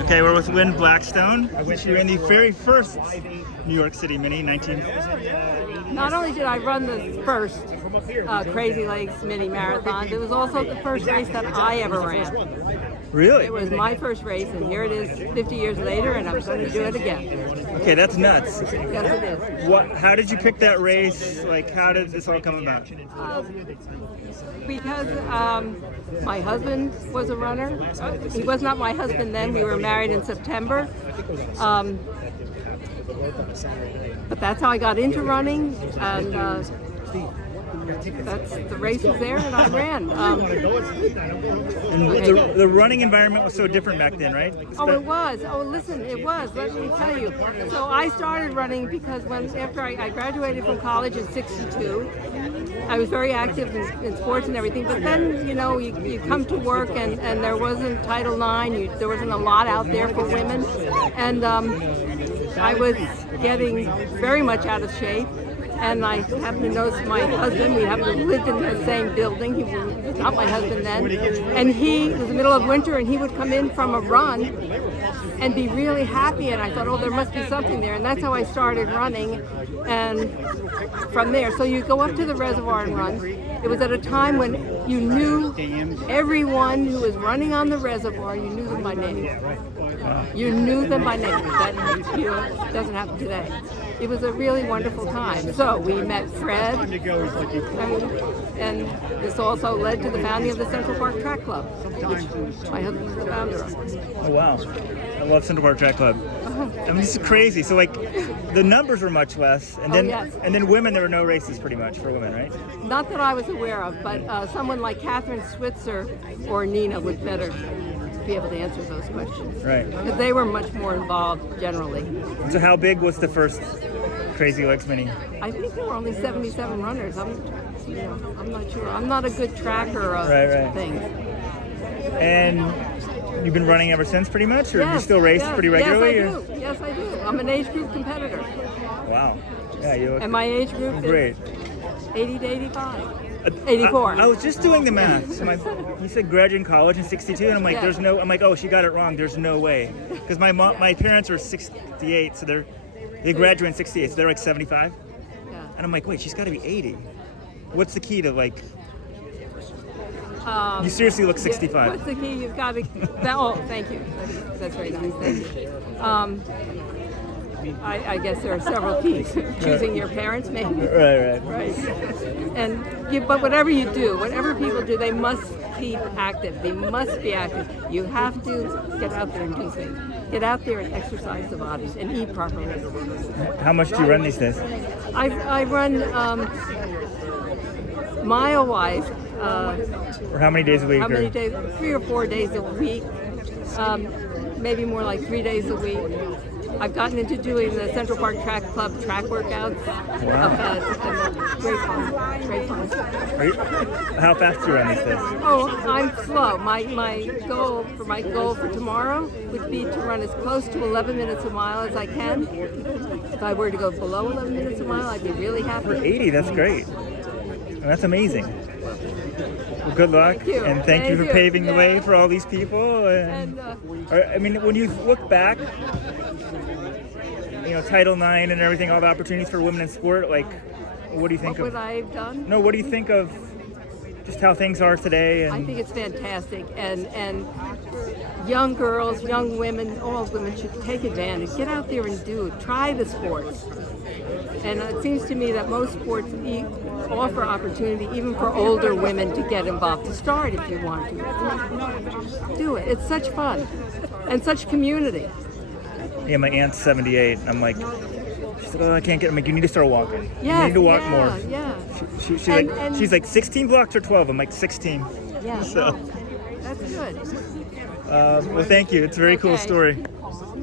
Okay, we're with Lynn Blackstone, which you're in the very first New York City Mini, 19. Not only did I run the first Crazylegs mini marathon, it was also the first race that I ever ran. Really? It was my first race, and here it is 50 years later, and I'm going to do it again. Okay, that's nuts. Yes, it is. How did you pick that race? Like, how did this all come about? Because my husband was a runner. He was not my husband then. We were married in September. But that's how I got into running, and the race was there, and I ran. The running environment was so different back then, right? Oh, it was. Oh, listen, it was. Let me tell you. So I started running because after I graduated from college in '62, I was very active in sports and everything. But then, you come to work, and there wasn't Title IX. There wasn't a lot out there for women, and I was getting very much out of shape. And I happened to notice my husband. We happened to live in the same building. He was not my husband then. And it was the middle of winter, and he would come in from a run and be really happy. And I thought, oh, there must be something there. And that's how I started running. And from there, so you go up to the reservoir and run. It was at a time when you knew everyone who was running on the reservoir. You knew them by name. You knew them by name. That doesn't happen today. It was a really wonderful time. So we met Fred, and this also led to the founding of the Central Park Track Club, which my husband was the founder of. Oh, wow. I love Central Park Track Club. I mean, this is crazy. So, the numbers were much less, and then and then women, there were no races pretty much for women, right? Not that I was aware of, but someone like Catherine Switzer or Nina would better be able to answer those questions. Right. Because they were much more involved generally. So how big was the first Crazylegs Mini? I think there were only 77 runners. I'm not sure. I'm not a good tracker of things. And you've been running ever since, pretty much, or do you still race pretty regularly? Yes, I do. I'm an age group competitor. Wow. Yeah, you look. And my age group is 80 to 85. 84. I was just doing the math. So you said graduating college in '62, and I'm like, I'm like, oh, she got it wrong. There's no way, because my parents were 68, so they graduated in '68, so they're like 75. Yeah. And I'm like, wait, she's got to be 80. What's the key to you seriously look 65. What's the key? You've got to. Oh, thank you. That's very nice. Thank you. I guess there are several keys. Choosing your parents, maybe. Right. But whatever you do, whatever people do, they must keep active. They must be active. You have to get out there and do things. Get out there and exercise the body and eat properly. How much do you run these days? I run mile-wise. Or how many days a week? How many days? 3 or 4 days a week. Maybe more like 3 days a week. I've gotten into doing the Central Park Track Club track workouts. Wow. Great fun. How fast do you run these days? Oh, I'm slow. My goal for tomorrow would be to run as close to 11 minutes a mile as I can. If I were to go below 11 minutes a mile, I'd be really happy. For 80, that's great. That's amazing. Well, good luck, and thank you for paving the way for all these people. I mean, when you look back, Title IX and everything, all the opportunities for women in sport, what do you think What would I have done? No, what do you think of just how things are today? I think it's fantastic, and young girls, young women, all women should take advantage. Get out there and do it. Try the sports. And it seems to me that most sports offer opportunity even for older women to get involved, to start if you want to. Do it. It's such fun and such community. Yeah, my aunt's 78. I'm like, she's like, oh, I can't get. I'm like, you need to start walking. Yes, you need to walk more. Yeah. She's like 16 blocks or 12. I'm like 16. Yeah. So that's good. well, thank you. It's a very cool story.